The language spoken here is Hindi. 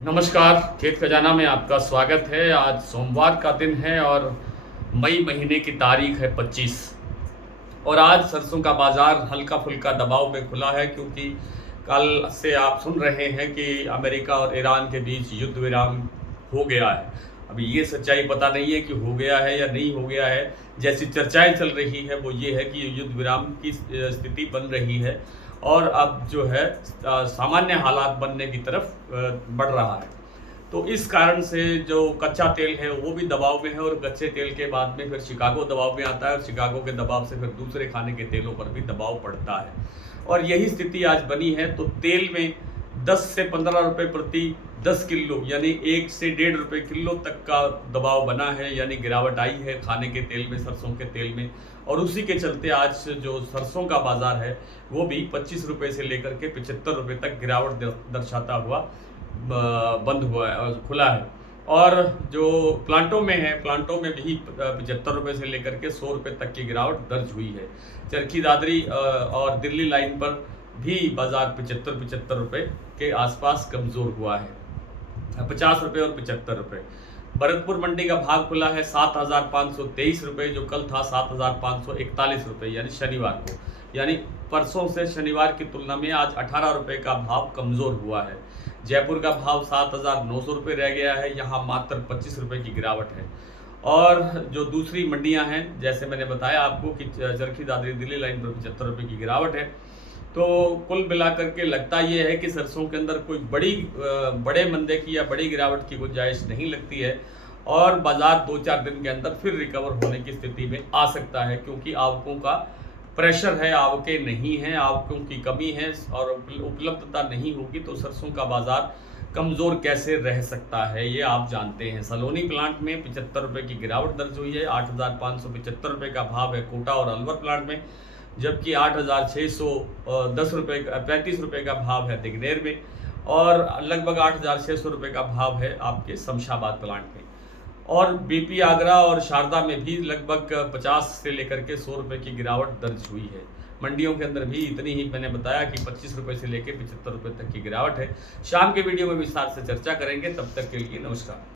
नमस्कार, खेत खजाना में आपका स्वागत है। आज सोमवार का दिन है और मई महीने की तारीख है 25 और आज सरसों का बाज़ार हल्का-फुल्का दबाव में खुला है क्योंकि कल से आप सुन रहे हैं कि अमेरिका और ईरान के बीच युद्ध विराम हो गया है। अभी ये सच्चाई पता नहीं है कि हो गया है या नहीं हो गया है। जैसी चर्चाएँ चल रही है वो ये है कि युद्ध विराम की स्थिति बन रही है और अब जो है सामान्य हालात बनने की तरफ बढ़ रहा है। तो इस कारण से जो कच्चा तेल है वो भी दबाव में है और कच्चे तेल के बाद में फिर शिकागो दबाव में आता है और शिकागो के दबाव से फिर दूसरे खाने के तेलों पर भी दबाव पड़ता है और यही स्थिति आज बनी है। तो तेल में 10 से 15 रुपए प्रति 10 किलो यानी 1 से 1.5 रुपए किलो तक का दबाव बना है, यानी गिरावट आई है खाने के तेल में, सरसों के तेल में। और उसी के चलते आज जो सरसों का बाज़ार है वो भी 25 रुपए से लेकर के 75 रुपए तक गिरावट दर्शाता हुआ बंद हुआ है, खुला है। और जो प्लांटों में है, प्लांटों में भी 75 रुपए से लेकर के 100 रुपए तक की गिरावट दर्ज हुई है। चरखी दादरी और दिल्ली लाइन पर भी बाज़ार 75 रुपए के आसपास कमज़ोर हुआ है। 50 रुपए और 75 रुपए। भरतपुर मंडी का भाव खुला है 7,523 रुपए, जो कल था 7,541 रुपए, यानी शनिवार को। यानी परसों से शनिवार की तुलना में आज 18 रुपए का भाव कमज़ोर हुआ है। जयपुर का भाव 7,900 रुपये रह गया है, यहाँ मात्र 25 रुपये की गिरावट है। और जो दूसरी मंडियां हैं, जैसे मैंने बताया आपको कि चरखी दादरी दिल्ली लाइन पर 75 रुपये की गिरावट है। तो कुल मिलाकर के लगता ये है कि सरसों के अंदर कोई बड़े मंदे की या बड़ी गिरावट की गुंजाइश नहीं लगती है और बाज़ार 2-4 दिन के अंदर फिर रिकवर होने की स्थिति में आ सकता है, क्योंकि आवकों का प्रेशर है, आवकें नहीं हैं, आवकों की कमी है और उपलब्धता नहीं होगी तो सरसों का बाज़ार कमज़ोर कैसे रह सकता है, ये आप जानते हैं। सलोनी प्लांट में 75 रुपये की गिरावट दर्ज हुई है, 8,575 रुपये का भाव है कोटा और अलवर प्लांट में, जबकि 8,610 रुपये का 35 रुपये का भाव है दिगनेर में और लगभग 8,600 रुपये का भाव है आपके शमशाबाद प्लांट में। और बीपी आगरा और शारदा में भी लगभग 50 से लेकर के 100 रुपये की गिरावट दर्ज हुई है। मंडियों के अंदर भी इतनी ही मैंने बताया कि 25 रुपये से लेकर 75 रुपये तक की गिरावट है। शाम के वीडियो में विस्तार से चर्चा करेंगे, तब तक के लिए नमस्कार।